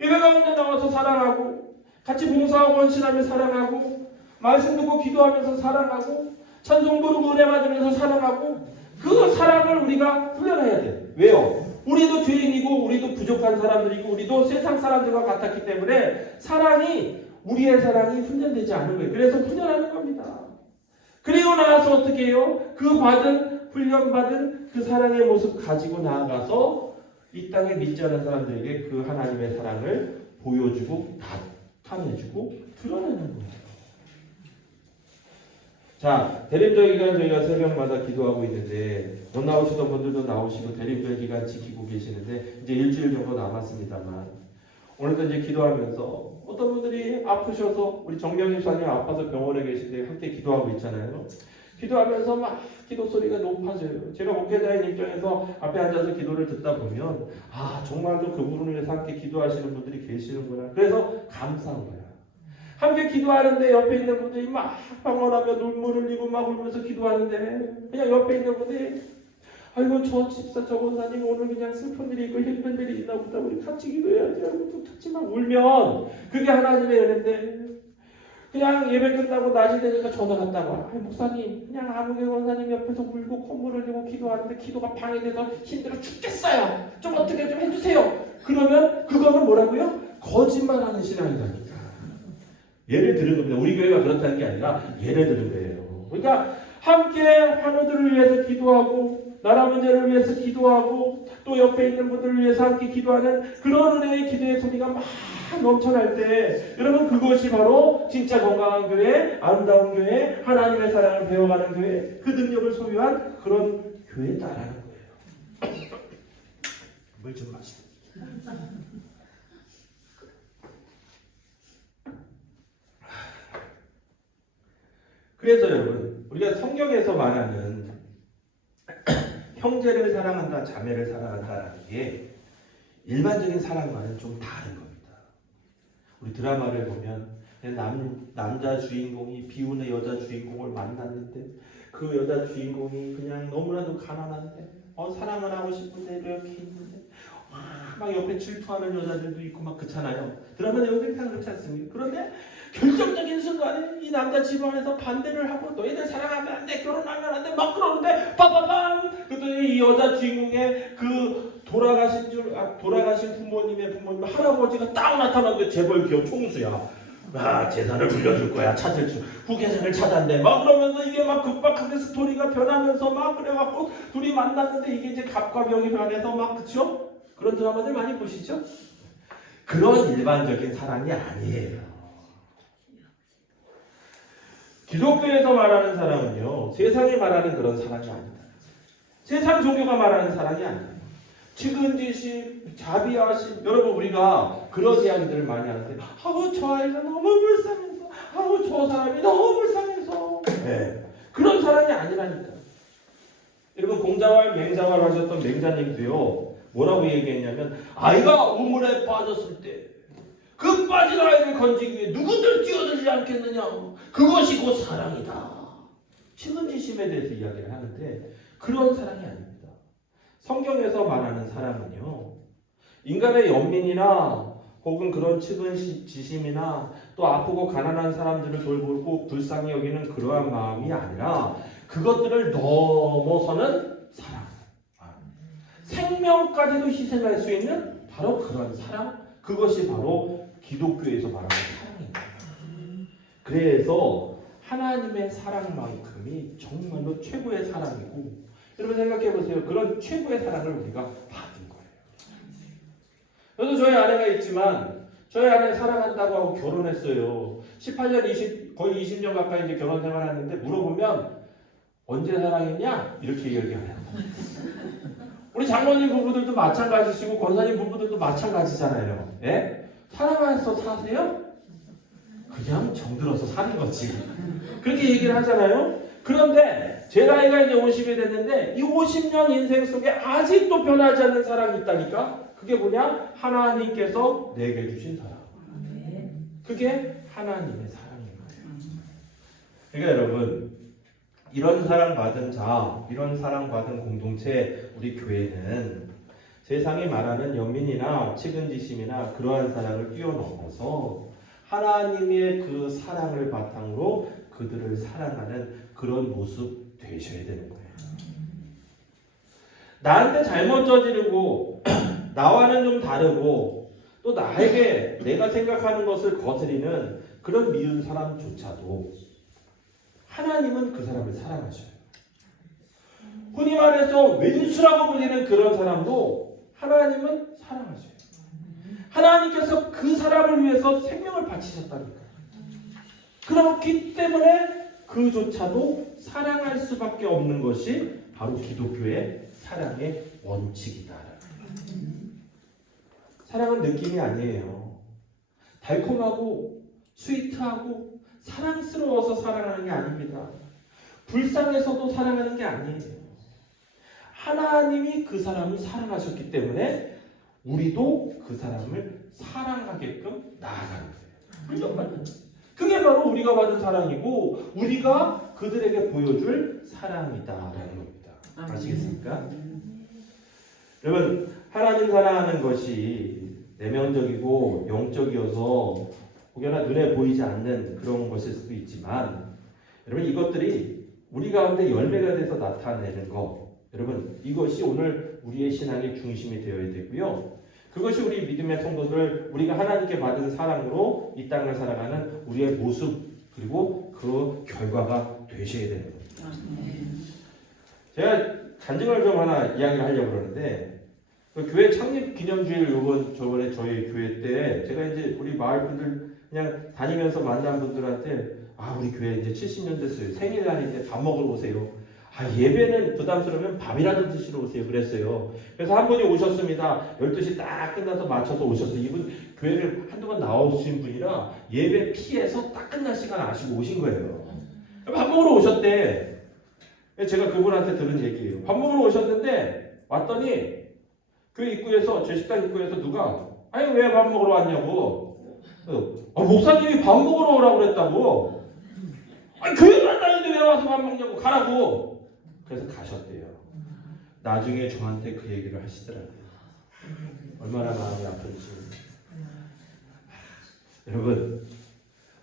예배 가운데 나와서 사랑하고 같이 봉사하고 헌신하며 사랑하고 말씀 듣고 기도하면서 사랑하고 찬송 부르고 은혜 받으면서 사랑하고 그 사랑을 우리가 훈련해야 돼요. 왜요? 우리도 죄인이고 우리도 부족한 사람들이고 우리도 세상 사람들과 같았기 때문에 우리의 사랑이 훈련되지 않은 거예요. 그래서 훈련하는 겁니다. 그리고 나서 어떻게 해요? 훈련받은 그 사랑의 모습 가지고 나아가서 이 땅에 믿지 않은 사람들에게 그 하나님의 사랑을 보여주고 나타내주고 드러내는 거예요. 자, 대림절 기간 저희가 새벽마다 기도하고 있는데 못 나오시던 분들도 나오시고 대림절 기간 지키고 계시는데 이제 일주일 정도 남았습니다만 오늘도 이제 기도하면서 어떤 분들이 아프셔서 우리 정명희 사님 아파서 병원에 계신데 함께 기도하고 있잖아요. 기도하면서 막 기도 소리가 높아져요. 제가 목회자인 입장에서 앞에 앉아서 기도를 듣다 보면 정말로 그분을 위해서 함께 기도하시는 분들이 계시는구나. 그래서 감사한 거야. 함께 기도하는데 옆에 있는 분들이 막 방언하며 눈물을 흘리고 막 울면서 기도하는데 그냥 옆에 있는 분들이 아이고 저 집사 저 권사님 오늘 그냥 슬픈 일이 있고 힘든 일이 있나 보다 우리 같이 기도해야지 하고 또 같이 막 울면 그게 하나님의 은혜인데 그냥 예배 끝나고 낮이 되니까 전화 갔다가 목사님 그냥 아무개 권사님 옆에서 울고 콧물 흘리고 기도하는데 기도가 방해돼서 힘들어 죽겠어요. 좀 어떻게 좀 해주세요. 그러면 그거는 뭐라고요? 거짓말하는 신앙이라니까. 예를 들은 겁니다. 우리 교회가 그렇다는 게 아니라 예를 들은 거예요. 그러니까 함께 환우들을 위해서 기도하고 나라 문제를 위해서 기도하고 또 옆에 있는 분들을 위해서 함께 기도하는 그런 은혜의 기도의 소리가 막 넘쳐날 때 여러분 그것이 바로 진짜 건강한 교회, 아름다운 교회, 하나님의 사랑을 배워가는 교회, 그 능력을 소유한 그런 교회다라는 거예요. 물 좀 마시고. 그래서 여러분 우리가 성경에서 말하는 형제를 사랑한다, 자매를 사랑한다라는 게 일반적인 사랑과는 좀 다른 겁니다. 우리 드라마를 보면 남자 주인공이 비운의 여자 주인공을 만났는데 그 여자 주인공이 그냥 너무나도 가난한데 사랑을 하고 싶은데 이렇게 있는데 막 옆에 질투하는 여자들도 있고 막 그렇잖아요. 드라마 내용이 다 그렇지 않습니까? 그런데 결정적인 순간에 이 남자 집안에서 반대를 하고 너희들 사랑하면 안 돼, 결혼하면 안 돼, 막 그러는데 빠바밤! 그랬더니 이 여자 주인공의 그 돌아가신 부모님 할아버지가 딱 나타났는데 재벌 기업 총수야. 재산을 물려줄 거야. 후계자를 찾았네. 막 그러면서 이게 막 급박하게 스토리가 변하면서 막 그래갖고 둘이 만났는데 이게 이제 갑과 병이 변해서 막 그쵸? 그런 드라마들 많이 보시죠? 그런 일반적인 사랑이 아니에요. 기독교에서 말하는 사랑은요, 세상이 말하는 그런 사랑이 아니다. 세상 종교가 말하는 사랑이 아니다. 측은지심, 자비하심. 여러분 우리가 그런 이야기들을 많이 하는데 아우 저 아이가 너무 불쌍해서 아우 저 사람이 너무 불쌍해서 네. 그런 사람이 아니라니까. 여러분 공자왈 맹자왈 하셨던 맹자님도요 뭐라고 얘기했냐면 아이가 우물에 빠졌을 때 그 빠진 아이를 건지기 위해 누구들 뛰어들지 않겠느냐. 그것이 곧 사랑이다. 측은지심에 대해서 이야기를 하는데 그런 사랑이 아닙니다. 성경에서 말하는 사랑은요 인간의 연민이나 혹은 그런 측은지심이나 또 아프고 가난한 사람들을 돌보고 불쌍히 여기는 그러한 마음이 아니라 그것들을 넘어서는 사랑. 생명까지도 희생할 수 있는 바로 그런 사랑. 그것이 바로 기독교에서 말하는 사랑입니다. 그래서 하나님의 사랑만큼이 정말로 최고의 사랑이고 여러분 생각해 보세요. 그런 최고의 사랑을 우리가 받은 거예요. 저도 저희 아내가 있지만 저희 아내 사랑한다고 하고 결혼했어요. 18년, 거의 20년 가까이 이제 결혼 생활했는데 물어보면 언제 사랑했냐? 이렇게 얘기해요. 우리 장로님 부부들도 마찬가지시고 권사님 부부들도 마찬가지잖아요. 예? 사랑해서 사세요? 그냥 정들어서 사는 거지. 그렇게 얘기를 하잖아요. 그런데 제 나이가 이제 50이 됐는데 이 50년 인생 속에 아직도 변하지 않는 사랑이 있다니까. 그게 뭐냐? 하나님께서 내게 주신 사랑. 그게 하나님의 사랑인 거예요. 그러니까 여러분 이런 사랑받은 자, 이런 사랑받은 공동체 우리 교회는 세상이 말하는 연민이나 측은지심이나 그러한 사랑을 뛰어넘어서 하나님의 그 사랑을 바탕으로 그들을 사랑하는 그런 모습 되셔야 되는 거예요. 나한테 잘못 저지르고 나와는 좀 다르고 또 나에게 내가 생각하는 것을 거스리는 그런 미운 사람조차도 하나님은 그 사람을 사랑하셔요. 흔히 말해서 왼수라고 불리는 그런 사람도 하나님은 사랑하셔요. 하나님께서 그 사람을 위해서 생명을 바치셨다니까요. 그렇기 때문에 그조차도 사랑할 수밖에 없는 것이 바로 기독교의 사랑의 원칙이다. 사랑은 느낌이 아니에요. 달콤하고 스위트하고 사랑스러워서 사랑하는 게 아닙니다. 불쌍해서도 사랑하는 게 아니에요. 하나님이 그 사람을 사랑하셨기 때문에 우리도 그 사람을 사랑하게끔 나아가는 거예요. 그게 바로 우리가 받은 사랑이고 우리가 그들에게 보여줄 사랑이다라는 겁니다. 아시겠습니까? 여러분 하나님 사랑하는 것이 내면적이고 영적이어서 혹여나 눈에 보이지 않는 그런 것일 수도 있지만 여러분 이것들이 우리 가운데 열매가 돼서 나타내는 것 여러분 이것이 오늘 우리의 신앙의 중심이 되어야 되고요. 그것이 우리 믿음의 성도들 우리가 하나님께 받은 사랑으로 이 땅을 살아가는 우리의 모습 그리고 그 결과가 되셔야 되는 겁니다. 제가 간증을 좀 하나 이야기를 하려고 그러는데 그 교회 창립 기념주일 저번에 저희 교회 때 제가 이제 우리 마을 분들 그냥 다니면서 만난 분들한테 우리 교회 이제 70년 됐어요. 생일날인데 밥 먹으러 오세요. 예배는 부담스러우면 밥이라도 드시러 오세요. 그랬어요. 그래서 한 분이 오셨습니다. 12시 딱 끝나서 맞춰서 오셔서 이분 교회를 한두 번 나오신 분이라 예배 피해서 딱 끝날 시간 아시고 오신 거예요. 밥 먹으러 오셨대. 제가 그분한테 들은 얘기예요. 밥 먹으러 오셨는데 왔더니 교회 입구에서 제 식당 입구에서 누가 왜 밥 먹으러 왔냐고. 목사님이 밥 먹으러 오라고 그랬다고. 교회도 안 다니는데 왜 와서 밥 먹냐고 가라고. 그래서 가셨대요. 나중에 저한테 그 얘기를 하시더라고요. 얼마나 마음이 아픈지. 여러분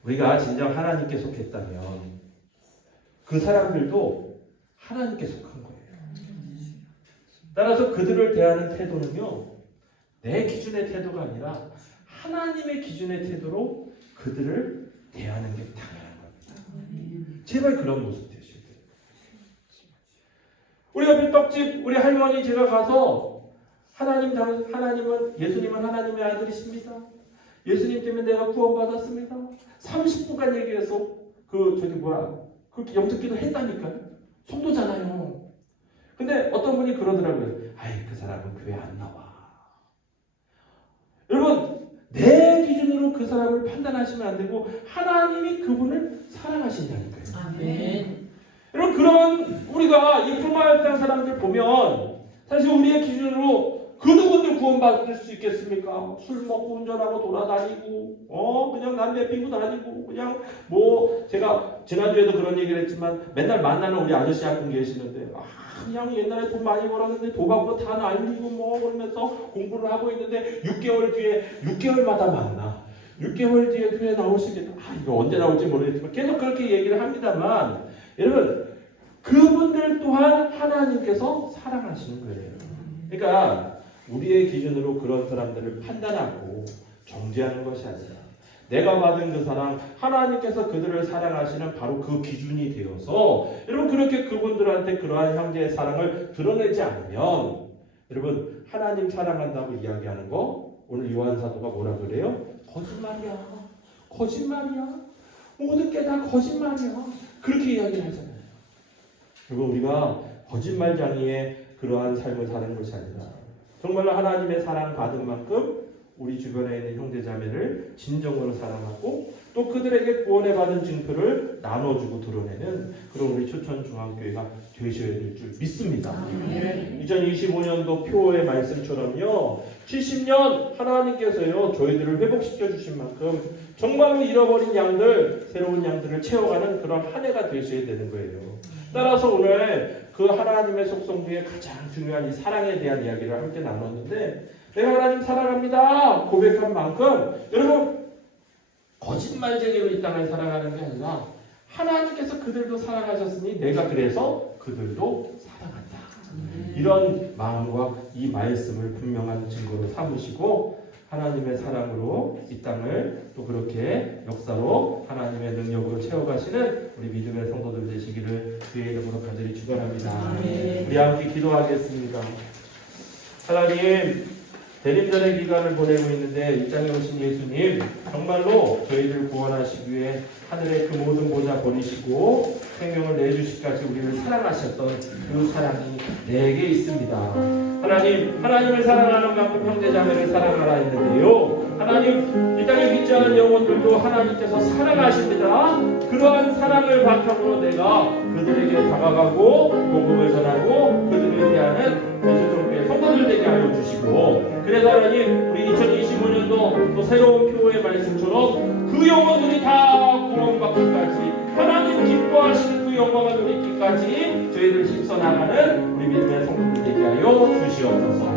우리가 진정 하나님께 속했다면 그 사람들도 하나님께 속한 거예요. 따라서 그들을 대하는 태도는요 내 기준의 태도가 아니라 하나님의 기준의 태도로 그들을 대하는 게 당연한 겁니다. 제발 그런 모습 되셔야 돼요. 우리 옆에 떡집 우리 할머니 제가 가서 하나님은 예수님은 하나님의 아들이십니다. 예수님 때문에 내가 구원받았습니다. 30분간 얘기해서 그 영접기도 했다니까요. 성도잖아요. 근데 어떤 분이 그러더라고요. 아이 그 사람은 교회 안 나와. 여러분 내 기준으로 그 사람을 판단하시면 안 되고 하나님이 그분을 사랑하신다니까요. 아멘. 여러분 그런 우리가 이 풍마을당 사람들 보면 사실 우리의 기준으로 그 누구들 구원받을 수 있겠습니까? 술 먹고 운전하고 돌아다니고 그냥 담배 피고 다니고 그냥 뭐 제가 지난주에도 그런 얘기를 했지만 맨날 만나는 우리 아저씨 한 분 계시는데 그냥 옛날에 돈 많이 벌었는데 도박으로 다 날리고 뭐 그러면서 공부를 하고 있는데 6개월마다 만나. 6개월 뒤에 교회 나오시겠다. 이거 언제 나올지 모르겠지만 계속 그렇게 얘기를 합니다만 여러분 그분들 또한 하나님께서 사랑하시는 거예요. 그러니까 우리의 기준으로 그런 사람들을 판단하고 정죄하는 것이 아니라 내가 받은 그 사랑 하나님께서 그들을 사랑하시는 바로 그 기준이 되어서 여러분 그렇게 그분들한테 그러한 형제의 사랑을 드러내지 않으면 여러분 하나님 사랑한다고 이야기하는 거 오늘 요한 사도가 뭐라 그래요? 거짓말이야. 모든 게 다 거짓말이야. 그렇게 이야기를 하잖아요. 여러분 우리가 거짓말쟁이의 그러한 삶을 사는 것이 아니라 정말로 하나님의 사랑 받은 만큼 우리 주변에 있는 형제자매를 진정으로 사랑하고 또 그들에게 구원에 받은 증표를 나눠주고 드러내는 그런 우리 초천중앙교회가 되셔야 될 줄 믿습니다. 2025년도 표의 말씀처럼요 70년 하나님께서요 저희들을 회복시켜 주신 만큼 정말로 잃어버린 양들 새로운 양들을 채워가는 그런 한 해가 되셔야 되는 거예요. 따라서 오늘 그 하나님의 속성 중에 가장 중요한 이 사랑에 대한 이야기를 함께 나눴는데 내가 하나님 사랑합니다 고백한 만큼 여러분 거짓말쟁이로 이 땅을 사랑하는 게 아니라 하나님께서 그들도 사랑하셨으니 내가 그래서 그들도 사랑한다. 이런 마음과 이 말씀을 분명한 증거로 삼으시고 하나님의 사랑으로 이 땅을 또 그렇게 역사로 하나님의 능력으로 채워가시는 우리 믿음의 성도들 되시기를 주의 이름으로 간절히 축원합니다. 우리 함께 기도하겠습니다. 하나님 대림전의 기간을 보내고 있는데 이 땅에 오신 예수님 정말로 저희를 구원하시기 위해 하늘의 그 모든 보좌 버리시고 생명을 내주시기까지 우리를 사랑하셨던 그 사랑이 내게 있습니다. 하나님을 사랑하는 만큼 형제자매를 사랑하라 했는데요. 하나님 이 땅에 믿지 않은 영혼들도 하나님께서 사랑하십니다. 그러한 사랑을 바탕으로 내가 그들에게 다가가고 복음을 전하고 그들을 대하는 예수님의 성도들 되게 알려 주시고 그래서 하나님 우리 2025년도 또 새로운 표의 말씀처럼 그 영혼들이 다 구원받기까지 하나님 기뻐하시는 그 영광을 누리기까지 저희들 힘써 나가는 우리 믿음의 성도들 되게 하여 주시옵소서.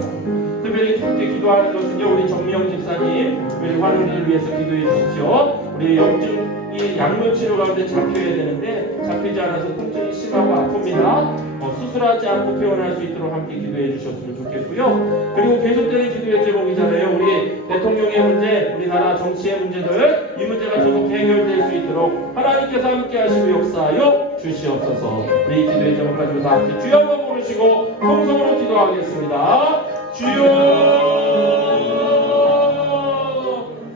특별히 함께 기도하는 것은요 우리 정미영 집사님 특별히 환우리를 위해서 기도해 주십시오. 우리 염증이 약물 치료 가운데 잡혀야 되는데 잡히지 않아서 통증이 심하고 아픕니다. 수술하지 않고 퇴원할 수 있도록 함께 기도해 주셨으면 좋겠고요. 그리고 계속되는 기도의 제목이잖아요. 우리 대통령의 문제, 우리나라 정치의 문제들 이 문제가 계속 해결될 수 있도록 하나님께서 함께 하시고 역사하여 주시옵소서. 우리 기도의 제목 가지고 다 함께 주여 한번 부르시고 통성으로 기도하겠습니다. 주여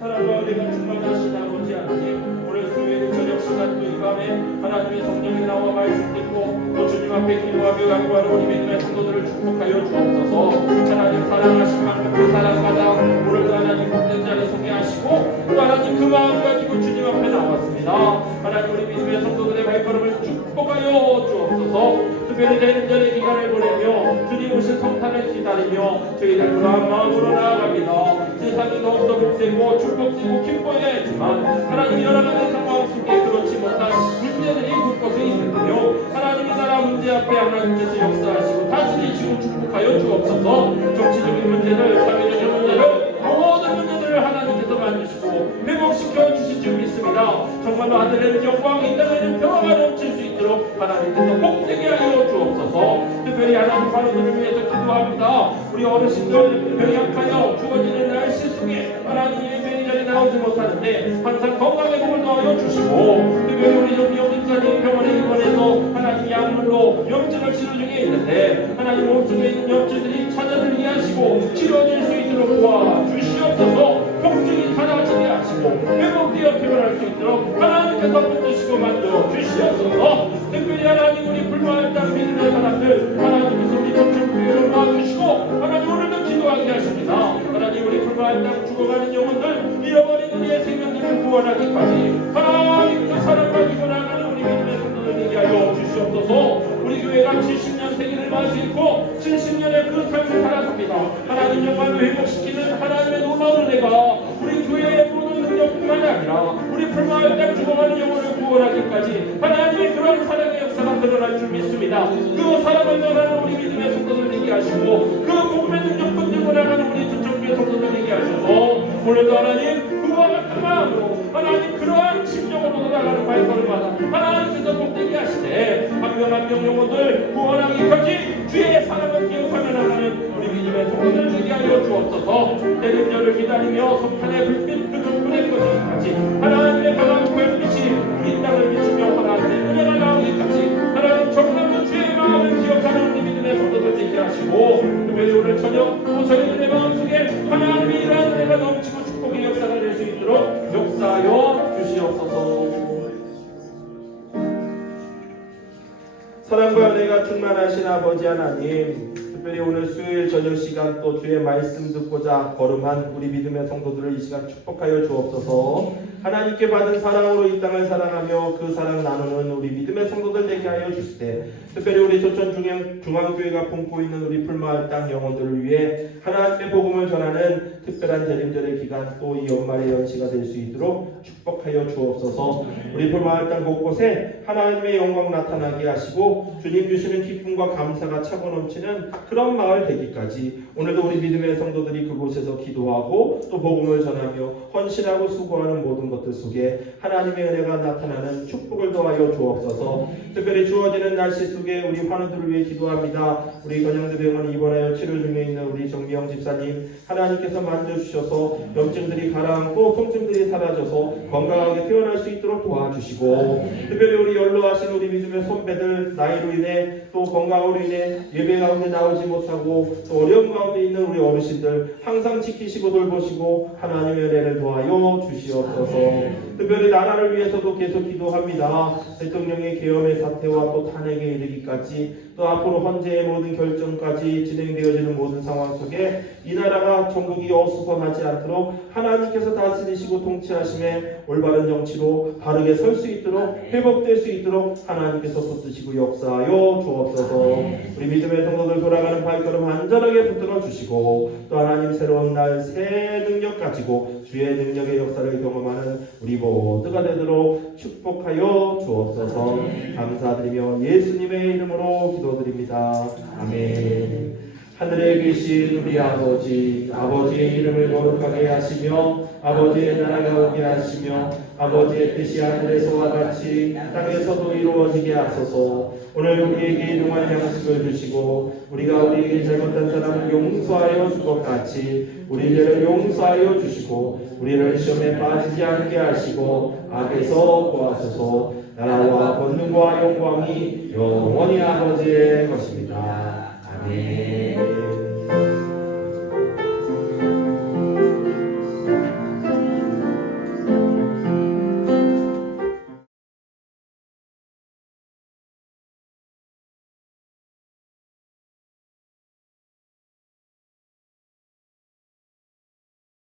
사랑과 은혜가 충만하신 아버지 하나님 오늘 수요일 저녁 시간 또 이 밤에 하나님의 성령이 나와 말씀 듣고 또 주님 앞에 기도하며 간구하는 우리 믿음의 성도들을 축복하여 주옵소서. 하나님 사랑하신 만큼 그 사랑받아 오늘도 하나님 복된 자를 소개하시고 또 하나님 그 마음 가지고 주님 앞에 나왔습니다. 하나님 우리 믿음의 성도들의 발걸음을 축복하여 주옵소서. 특별히 대림전의 기간을 보내며 주님 오신 성탄을 기다리며 저희들 그러한 마음으로 나아갑니다. 세상이 더욱더 복되고 축복되고 기뻐해야 했지만 하나님 여러 가지 상황 속에 그렇지 못한 문제들이 곳곳에 있는데요. 하나님의 나라 문제 앞에 하나님께서 역사하시고 다스리시고 축복하여 주옵소서. 정치적인 문제들, 사회적인 문제들 모든 문제들을 하나님께서 만드시고 회복시켜 주실 줄 믿습니다. 정말로 하늘에는 영광이 땅에는 평화가 넘칠 수 있도록 하나님께서 복되게 하여 주옵소서. 특별히 하나님 바로들을 위해서 기도합니다. 우리 어르신들 병약하여 죽어지는 날씨 속에 하나님의 병자리 나오지 못하는데 항상 건강의 복을 더하여 주시고 특별히 우리 정미영 집사님 병원에 입원해서 하나님 약물로 염증을 치료 중에 있는데 하나님 몸속에 있는 염증들이 찾아들게 하시고 치료될 수 있도록 도와주시옵소서. 통증이 사라지게 하시고 회복되어 퇴원할 수 있도록 하나님께서 붙드시고 만들어 주시옵소서. 특별히 하나님 우리 불마을 땅 믿음의 사람들 하나님께서 우리 정철교회를 도와주시고 풀마을 땅 죽어가는 영혼들, 잃어버린 우리의 생명들을 구원하기까지 하나님 그 사랑과 기원하는 우리 믿음의 성도들 되게 하여 주시옵소서. 우리 교회가 70년 생일을 맞이했고 70년의 그 삶을 살아갑니다. 하나님 영광을 회복시키는 하나님의 놀라운 은혜가 우리 교회의 모든 능력뿐만이 아니라 우리 풀마을 땅 죽어가는 영혼을 구원하기까지 하나님의 그런 사랑의 역사가 드러날 줄 믿습니다. 그 사랑을 전하는 우리 믿음의 성도들 되게 하시고 그 복음의 능력 붙들고 나가는 우리 주천교회 성도들 되게 하셔서 오늘도 하나님 그와 같은 마음으로 하나님 그러한 심정으로 나가는 발걸음마다 하나님께서 복되게 하시되 한 명 한 명 영혼들 구원하기까지 주의 사랑을 기억하며 나가는 우리 믿음의 성도들 되게 하여 주옵소서. 대림절을 기다리며 석탄의 불빛 그 촛불의 꺼지기까지 하나님의 강한 별빛이 이 땅을 비추며 하나님의 은혜가 나오기까지 하나님 정말 주의 마음을 기억하는 우리 믿음의 성도들 되게 하시고 특별히 오늘 저녁 또 저희들의 마음속에 하나님의 이러한 은혜가 넘치고 축복의 역사가 될 수 있도록 역사하여 주시옵소서. 사랑과 은혜가 충만하신 아버지 하나님, 특별히 오늘 수요일 저녁 시간 또 주의 말씀 듣고자 걸음한 우리 믿음의 성도들을 이 시간 축복하여 주옵소서. 하나님께 받은 사랑으로 이 땅을 사랑하며 그 사랑 나누는 우리 믿음의 성도들 되게 하여 주시되 특별히 우리 조천 중앙교회가 품고 있는 우리 풀마을 땅 영혼들을 위해 하나님의 복음을 전하는 특별한 대림절의 기간 또 이 연말의 연시가 될 수 있도록 축복하여 주옵소서. 우리 풀마을 땅 곳곳에 하나님의 영광 나타나게 하시고 주님 주시는 기쁨과 감사가 차고 넘치는 그런 마을 되기까지 오늘도 우리 믿음의 성도들이 그곳에서 기도하고 또 복음을 전하며 헌신하고 수고하는 모든 것들 속에 하나님의 은혜가 나타나는 축복을 더하여 주옵소서. 특별히 주어지는 날씨 속에 우리 환우들을 위해 기도합니다. 우리 건영대병원 입원하여 치료 중에 있는 우리 정미영 집사님 하나님께서 만져주셔서 염증들이 가라앉고 통증들이 사라져서 건강하게 태어날 수 있도록 도와주시고 특별히 우리 연로하신 우리 믿음의 선배들 나이로 인해 또 건강으로 인해 예배 가운데 나오지 못하고 또 어려움 가운데 있는 우리 어르신들 항상 지키시고 돌보시고 하나님의 은혜를 도하여 주시옵소서. 특별히 나라를 위해서도 계속 기도합니다. 대통령의 계엄의 사태와 또 탄핵에 이르기까지 또 앞으로 헌재의 모든 결정까지 진행되어지는 모든 상황 속에 이 나라가 전국이 어수선하지 않도록 하나님께서 다스리시고 통치하심에 올바른 정치로 바르게 설 수 있도록 회복될 수 있도록 하나님께서 붙드시고 역사하여 주옵소서. 우리 믿음의 성도들 돌아가는 발걸음 안전하게 붙들어 주시고 또 하나님 새로운 날 새 능력 가지고 주의 능력의 역사를 경험하는 우리 모두가 되도록 축복하여 주옵소서. 감사드리며 예수님의 이름으로 기도드립니다. 아멘. 하늘에 계신 우리 아버지, 아버지의 이름을 거룩하게 하시며 아버지의 나라가 오게 하시며 아버지의 뜻이 하늘에서와 같이 땅에서도 이루어지게 하소서. 오늘 우리에게 일용할 양식을 주시고 우리가 우리에게 잘못한 사람을 용서하여 줄 것 같이 우리 죄를 용서하여 주시고 우리를 시험에 빠지지 않게 하시고 악에서 구하소서. 나라와 권능과 영광이 영원히 아버지의 것입니다. 아멘.